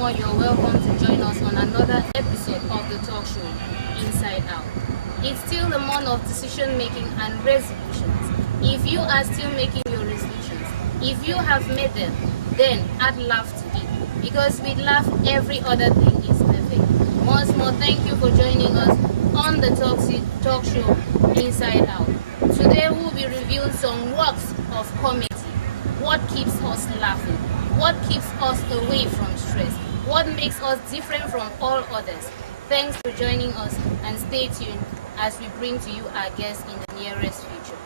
more, you're welcome to join us on another episode of the talk show, Inside Out. It's still the month of decision making and resolutions. If you are still making your resolutions, if you have made them, then add laugh to it. Because with laugh, every other thing is perfect. Once more, thank you for joining us on the talk show, Inside Out. Today we'll be reviewing some works of comedy. What keeps us laughing? What keeps us away from stress? What makes us different from all others? Thanks for joining us and stay tuned as we bring to you our guests in the nearest future.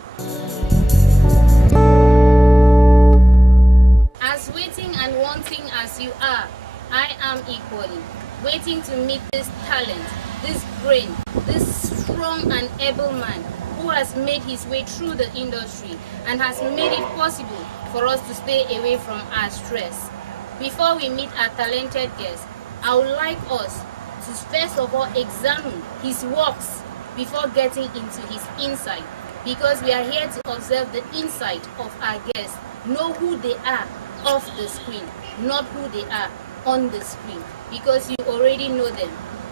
As waiting and wanting as you are, I am equally waiting to meet this talent, this brain, this strong and able man who has made his way through the industry and has made it possible for us to stay away from our stress. Before we meet our talented guest, I would like us to first of all examine his works before getting into his insight, because we are here to observe the insight of our guests, know who they are off the screen, not who they are on the screen, because you already know them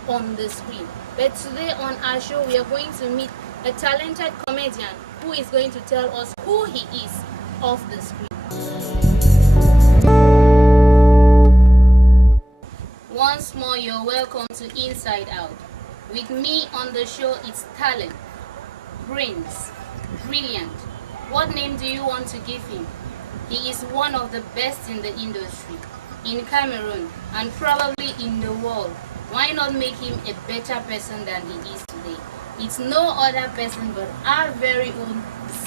on the screen. But today on our show, we are going to meet a talented comedian who is going to tell us who he is off the screen. Once more, you're welcome to Inside Out. With me on the show, it's talent, brains, brilliant. What name do you want to give him? He is one of the best in the industry, in Cameroon, and probably in the world. Why not make him a better person than he is today? It's no other person but our very own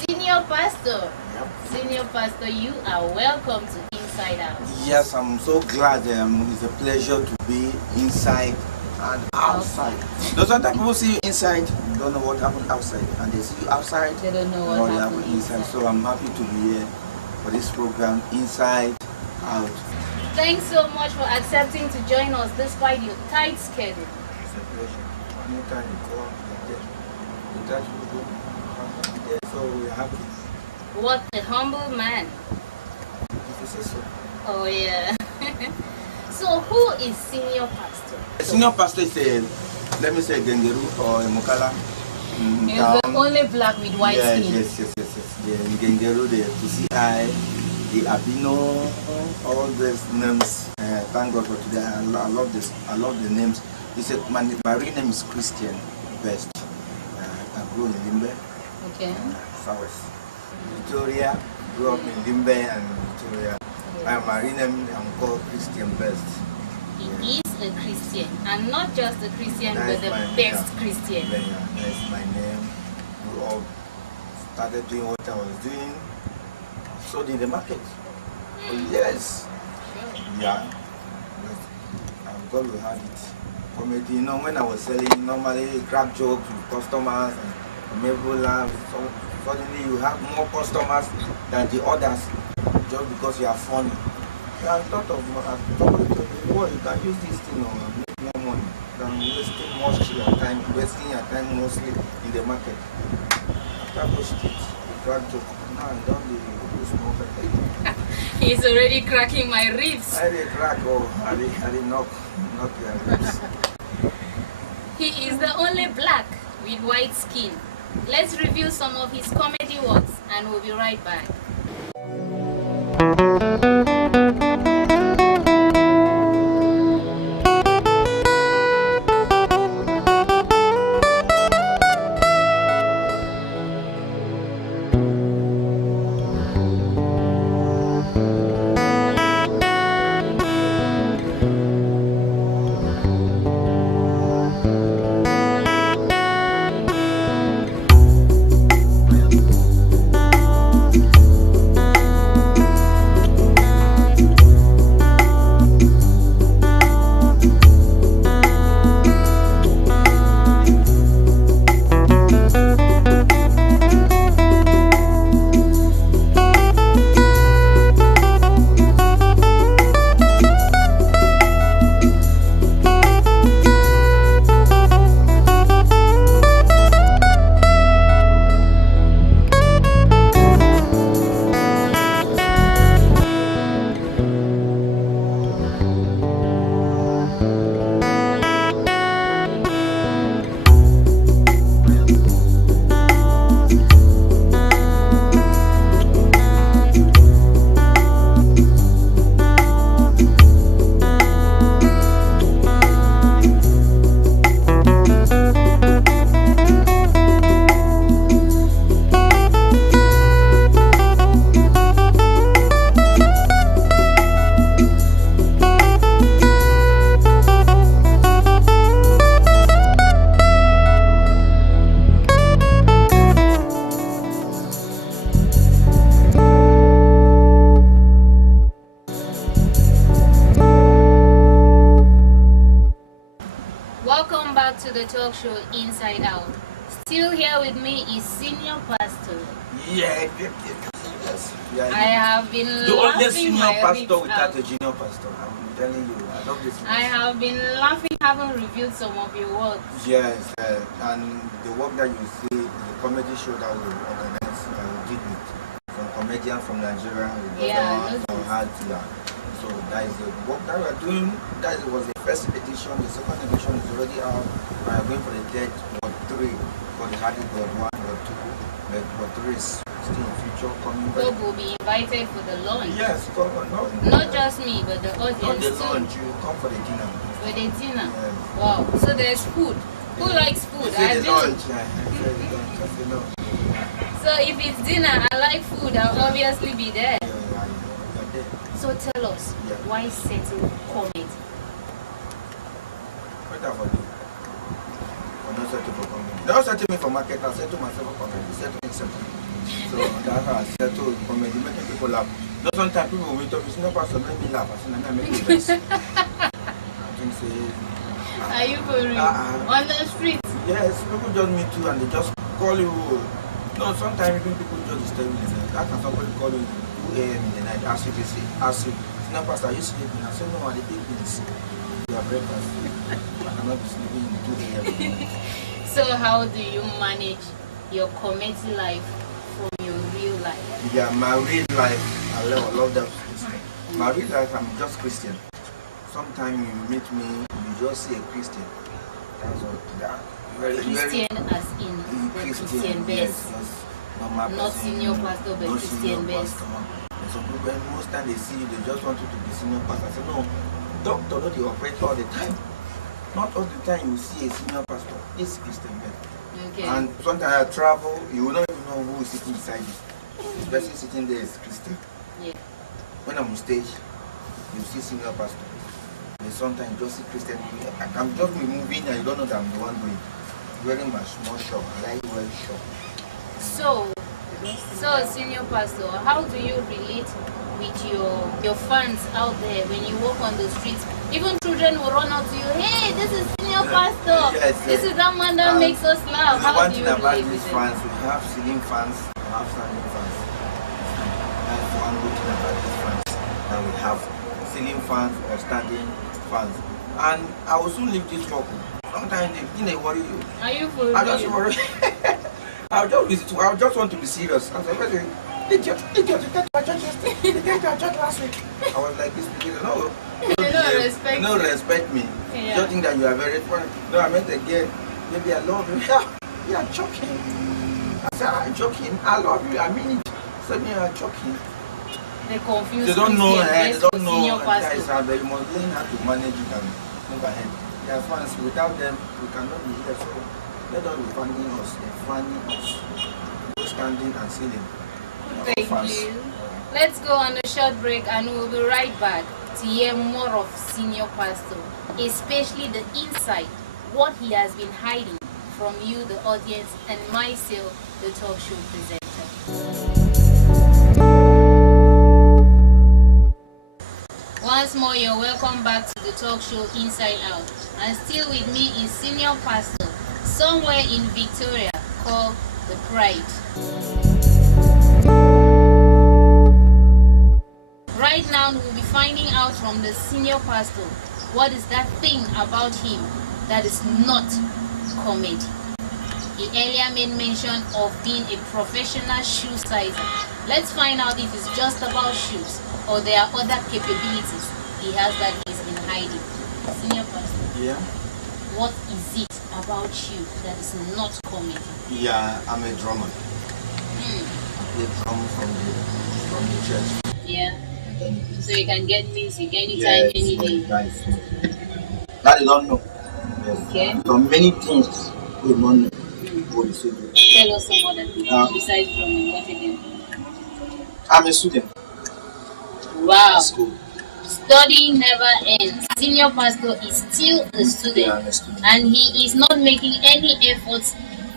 senior pastor. Yep. Senior pastor, you are welcome to Inside Out. Yes, I'm so glad. It's a pleasure to be inside and outside. Those other people see you inside, you don't know what happened outside, and they see you outside, They don't know what happened inside. So I'm happy to be here for this program, Inside Out. Thanks so much for accepting to join us despite your tight schedule. It's a pleasure. Anytime you call, you're there. You there, so we're happy. What a humble man. If you say so. Oh yeah. So who is senior pastor? The senior pastor is a, let me say, Gengeru or a Mokala. He's the only black with white skin. Yes. The Gengeru, the TCI, the Abino, all these names. Thank God for today. I love this. I love the names. He said, my real name is Christian Best. I grew in Limbe. Okay. South. Victoria, grew up in Limbe and Victoria. My real name, I'm called Christian Best. He is a Christian, and not just a Christian, That but the best Christian. That's my name. We all started doing what I was doing. So did the market. Yes. Yeah. But I'm God will have it. Comedy, you know, when I was selling, normally crack jokes with customers and maybe laugh. So suddenly you have more customers than the others just because you are funny. So I thought of somebody told me, boy, you can use this thing or make more money than wasting your time mostly in the market. After I pushed it, the crack joke. Now I'm done the small better. He's already cracking my ribs. I did crack, I did knock your ribs. He is the only black with white skin. Let's review some of his comedy works and we'll be right back. to the talk show Inside Out. Still here with me is Senior Pastor. Yes. I have been the only laughing senior my pastor wits without out. a junior pastor. I'm telling you, I love this. I have been laughing, haven't reviewed some of your work. Yes, and the work that you see, the comedy show that we organize, we did with some comedians from Nigeria, from Hatia. So that is the work that we are doing. That was the first edition. The second edition is already out. We are going for the third or three. For the Hardy God 1 or 2, but what 3 is still in future coming. Bob will be invited for the launch. Yes, come on. Not just me, but the audience not the too. launch, you come for the dinner. For the dinner. Yes. Wow. So there's food. Who likes food? I The do. launch. Just enough. So if it's dinner, I like food. I'll obviously be there. You're there. So tell us, why settle comedy? What about you? I'm not settle for comedy. Don't settle me for market, I'll settle myself for comedy. Settle me. So that's how I settle comedy, making people laugh. Though sometimes people will talk, it's not pastor, make me laugh. I say, I make you vex. I think say. Are you for real? On the street? Yes, people just meet you and they just call you. No, sometimes even people just disturb you. How can somebody call you 2 a.m. in the night, ask you, it's not pastor, are you sleeping? I say, no, I did this. You are breakfast. I cannot be sleeping in 2 a.m. So how do you manage your comedy life from your real life? Yeah, my real life, I love that. My real life, I'm just Christian. Sometimes you meet me, you just see a Christian. That's all. Christian as in the Christian best. Yes, not senior pastor, but Christian best. And some people, most time they see you, they just want you to be senior pastor. I say, no, doctor, not the operator all the time. Not all the time you see a senior pastor. It's Christian best. Okay. And sometimes I travel, you will not even know who is sitting beside you. The person sitting there is Christian. Yeah. When I'm on stage, you see senior pastor. And sometimes you just see Christian. I can just be moving and you don't know that I'm the one doing. Wearing my small shop, I like well shop. So senior pastor, how do you relate with your fans out there when you walk on the streets? Even children will run out to you, hey, this is senior pastor. Yes, this is that man that makes us laugh. How do you relate with them? Fans, we have ceiling fans, we have standing fans. That's one good thing about these fans. That we have ceiling fans or standing fans. And I will soon leave this work. Sometimes they worry you. Are you for real? I just worry. I just want to be serious. I was like, did you get to our church yesterday? Did you get to our church last week? I was like, this because they don't respect me. Yeah. Don't think that you are very funny. No, I meant again, maybe I love you. You are joking. I said, I'm joking. I love you. I mean it. So you are joking. They confuse. They don't know. They don't know. Guys, you must learn how to manage it and move ahead. They are fans. Without them, we cannot be here. So let them be funding us. They're funding us. Standing and sitting. Thank you. Let's go on a short break and we'll be right back to hear more of Senior Pastor, especially the inside, what he has been hiding from you, the audience, and myself, the talk show presenter. Once more, you're welcome back to the talk show Inside Out. And still with me is Senior Pastor, somewhere in Victoria, called The Pride. Right now, we'll be finding out from the senior pastor what is that thing about him that is not comedy. He earlier made mention of being a professional shoe sizer. Let's find out if it's just about shoes or there are other capabilities he has that he's been hiding. Senior pastor. Yeah. What is it about you that is not comedy? Yeah, I'm a drummer. I play drum from the church. Yeah. So you can get music anytime, any day. Guys. That you don't know. Yes. Okay. So many things we don't know. Tell us some other things besides drumming. What again? I'm a student. Wow. School. Studying never ends. Senior pastor is still a student, Yeah, I'm a student. and he is not making any efforts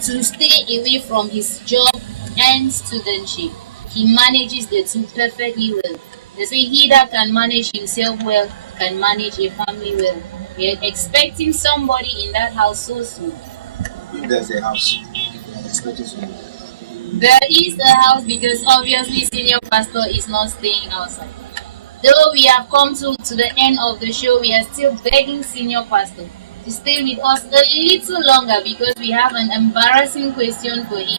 to stay away from his job and studentship. He manages the two perfectly well. They say he that can manage himself well can manage a family well. We're expecting somebody in that house so soon. If there's a house, I'm expecting somebody. There is a house because obviously senior pastor is not staying outside. Though we have come to the end of the show, we are still begging senior pastor to stay with us a little longer because we have an embarrassing question for him.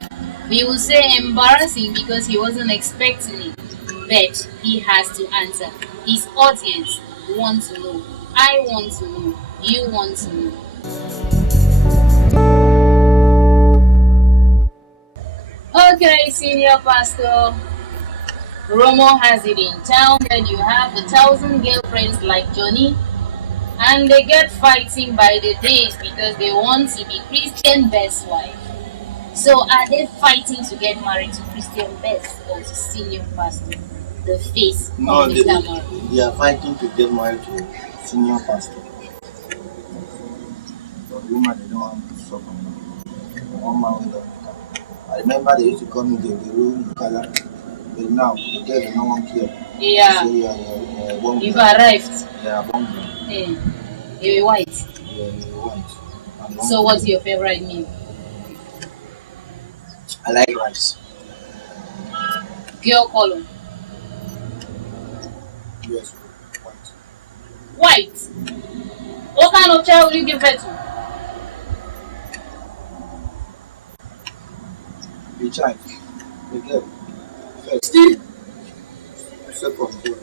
We will say embarrassing because he wasn't expecting it, but he has to answer. His audience want to know. I want to know. You want to know. Okay, senior pastor. Romo has it in town that you have 1,000 girlfriends like Johnny, and they get fighting by the days because they want to be Christian best wife. So are they fighting to get married to Christian best or to senior pastor, the face No, of the camera? they are fighting to get married to senior pastor. For the woman, they don't want to suffer. One man with them. I remember they used to call me the room color, but now the girls do not want care. Yeah. Say, yeah, You've arrived. Yeah, bomb. Yeah. You're white. Yeah, white. So what's your favorite meal? I like rice. Girl color. Yes, white. White. What kind of child will you give birth to? The child, the girl, first, Still. second, girl.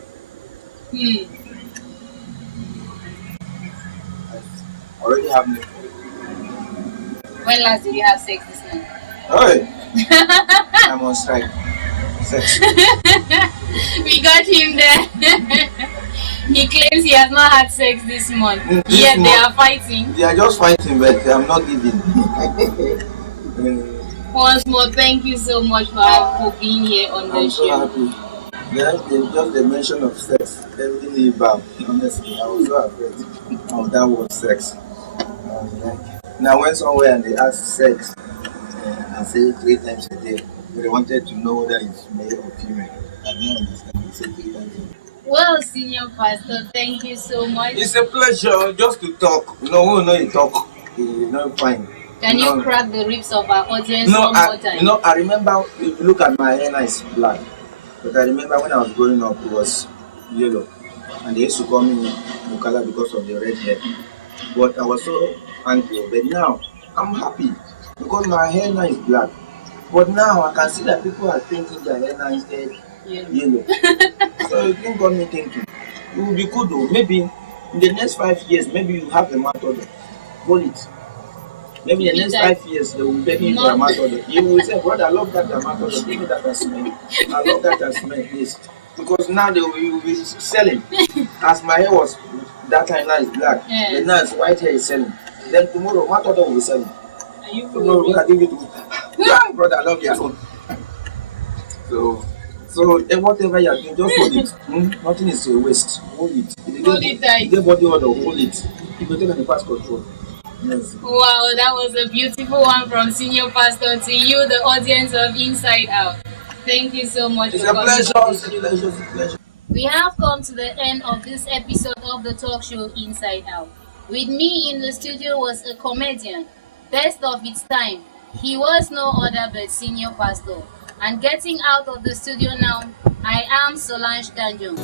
I already have no. When last did you have sex this month? Hey, I'm on strike. Sex. We got him there. He claims he has not had sex this month. Yet they are fighting. They are just fighting, but I'm not giving. Once more, thank you so much for being here on the I'm show. so happy. Just the mention of sex, everything me back. Honestly, I was so afraid of that word sex. I was like, now went somewhere and they asked sex, I say 3 times a day. But they wanted to know whether it's male or female. I don't understand. They say 3 times a day. Well, senior pastor, thank you so much. It's a pleasure just to talk. We know you talk. You know, fine. Can you crack the ribs of our audience one more time? I remember, if you look at my hair now, it's black. But I remember when I was growing up, it was yellow. And they used to call me Mukala because of the red hair. But I was so angry. But now, I'm happy because my hair now is black. But now, I can see that people are painting their hair now instead yellow. So it didn't got me thinking. It will be good though. Maybe in the next 5 years, maybe you have a method. Hold it. Maybe in the next 5 years, they will beg you for a method. You will say, brother, I love that method. Give me that smell. I love that smell, please. Because now they will be selling. As my hair was that time now is black. Yeah. But now it's white hair is selling. Then tomorrow, method will be selling. Are you Tomorrow, I give it to yeah, brother, I love your own. So whatever you are doing, just hold it. Nothing is a waste. Hold it. Hold it tight. Get body order, hold it. You can take the pass control. Yes. Wow, that was a beautiful one from senior pastor to you, the audience of Inside Out. Thank you so much. It's a pleasure. It's a pleasure. We have come to the end of this episode of the talk show Inside Out. With me in the studio was a comedian, best of its time. He was no other but senior pastor. And getting out of the studio now, I am Solange Tanjong.